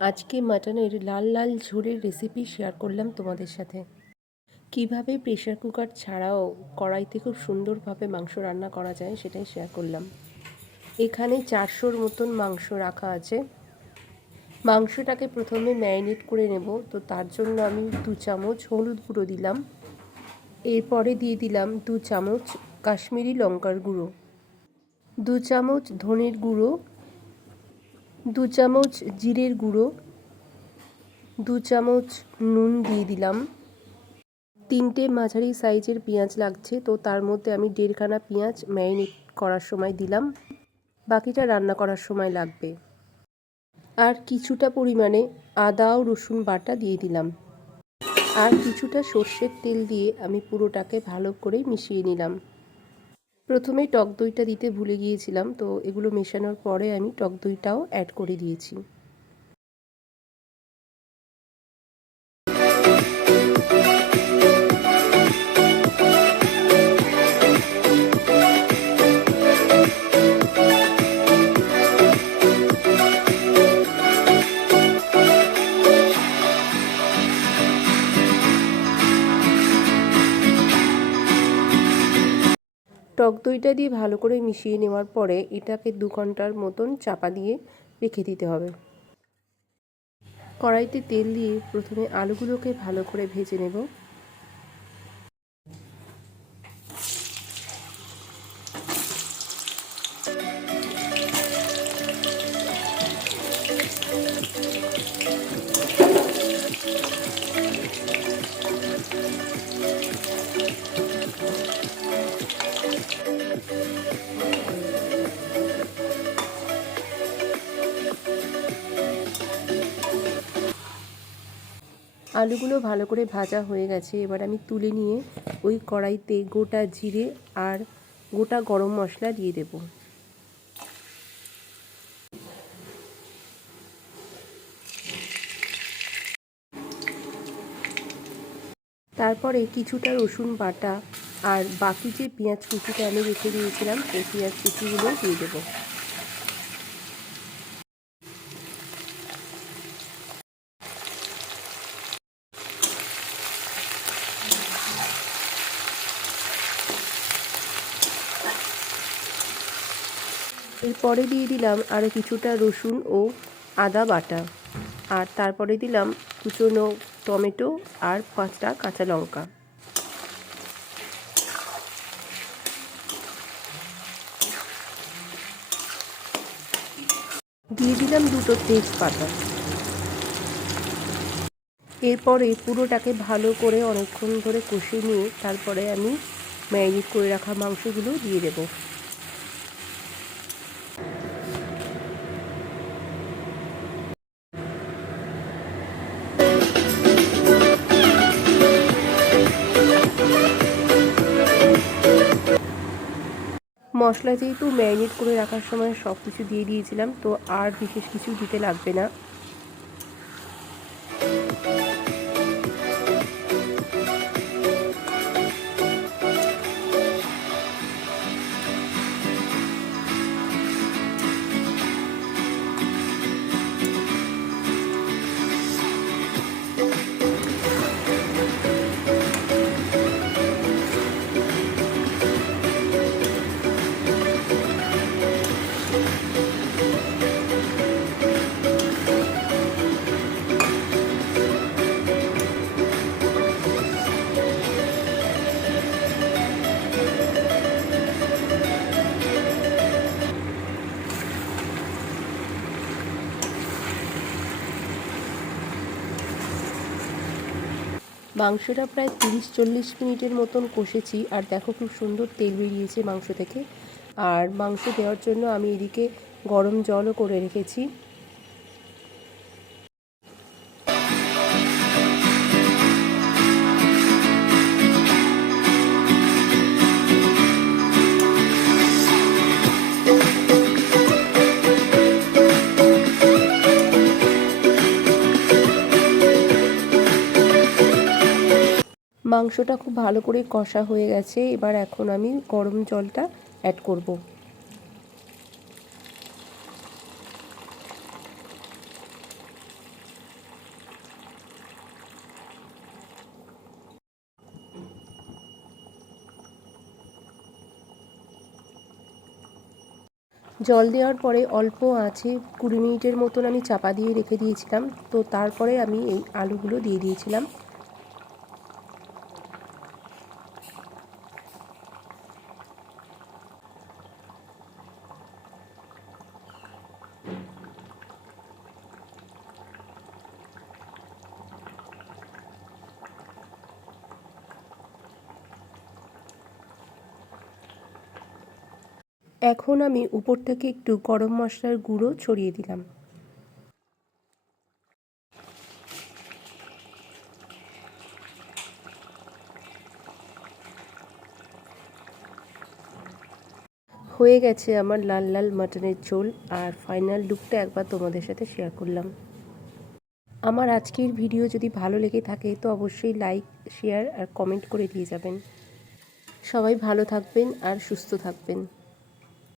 আজকে মাটনের লাল লাল ঝোলের রেসিপি শেয়ার করলাম তোমাদের সাথে। কিভাবে প্রেশার কুকার ছাড়াও কড়াইতে খুব সুন্দরভাবে মাংস রান্না করা যায় সেটাই শেয়ার করলাম। এখানে 400-র মতন মাংস রাখা আছে। মাংসটাকে প্রথমে ম্যারিনেট করে নেব, তো তার জন্য আমি 2 চামচ হলুদ গুঁড়ো দিলাম। এরপরে দিয়ে দিলাম 2 চামচ কাশ্মীরি লঙ্কার গুঁড়ো, 2 চামচ ধনের গুঁড়ো, 2 চামচ জিরের গুঁড়ো, 2 চামচ নুন দিয়ে দিলাম। 3টে মাঝারি সাইজের পেঁয়াজ লাগছে, তো তার মধ্যে আমি 1.5খানা পেঁয়াজ ম্যারিনেট করার সময় দিলাম, বাকিটা রান্না করার সময় লাগবে। আর কিছুটা পরিমাণে আদা ও রসুন বাটা দিয়ে দিলাম। আর কিছুটা সর্ষের তেল দিয়ে আমি পুরোটাকে ভালো করে মিশিয়ে নিলাম। প্রথমে টক দইটা দিতে ভুলে গিয়েছিলাম, তো এগুলো মেশানোর পরে আমি টক দইটাও অ্যাড করে দিয়েছি। টক দইটা দিয়ে ভালো করে মিশিয়ে নেওয়ার পরে এটাকে 2 ঘন্টার মতন চাপা দিয়ে রেখে দিতে হবে। কড়াইতে তেল দিয়ে প্রথমে আলুগুলোকে ভালো করে ভেজে নেব। আলুগুলো ভালো করে ভাজা হয়ে গেছে, এবার আমি তুলে নিয়ে ওই কড়াইতে গোটা জিরে আর গোটা গরম মশলা দিয়ে দেব। তারপরে কিছুটা রসুন বাটা আর বাকি যে পেঁয়াজ কুচিটা আমি রেখে দিয়েছিলাম সেই পেঁয়াজ কুচিগুলো দিয়ে দেবো। এরপরে দিয়ে দিলাম আরও কিছুটা রসুন ও আদা বাটা, আর তারপরে দিলাম কুচনো টমেটো আর 5টা কাঁচা লঙ্কা। দিয়ে দিলাম 2টো তেজপাতা। এরপরে পুরোটাকে ভালো করে অনেকক্ষণ ধরে কষিয়ে নিয়ে তারপরে আমি ম্যারিনেট করে রাখা মাংসগুলো দিয়ে দেব। মশলা যেহেতু ম্যারিনেট করে রাখার সময় সব কিছু দিয়ে দিয়েছিলাম, তো আর বিশেষ কিছু দিতে লাগবে না। মাংসটা প্রায় 30-40 মিনিটের মতন কষেছি, আর দেখো খুব সুন্দর তেল বেরিয়েছে মাংস থেকে। আর মাংস দেওয়ার জন্য আমি এদিকে গরম জলও করে রেখেছি। মাংসটা খুব ভালো করে কষা হয়ে গেছে, এবার এখন আমি গরম জলটা অ্যাড করব। জল দেওয়ার পরে অল্প আছে 20 মিনিটের মতন আমি চাপা দিয়ে রেখে দিয়েছিলাম। তো তারপরে আমি এই আলুগুলো দিয়ে দিয়েছিলাম। এখন আমি উপর থেকে একটু গরম মশলার গুঁড়ো ছড়িয়ে দিলাম। হয়ে গেছে আমার লাল লাল মাটনের ঝোল। আর ফাইনাল লুকটা একবার তোমাদের সাথে শেয়ার করলাম। আমার আজকের ভিডিও যদি ভালো লেগে থাকে তো অবশ্যই লাইক, শেয়ার আর কমেন্ট করে দিয়ে যাবেন। সবাই ভালো থাকবেন আর সুস্থ থাকবেন।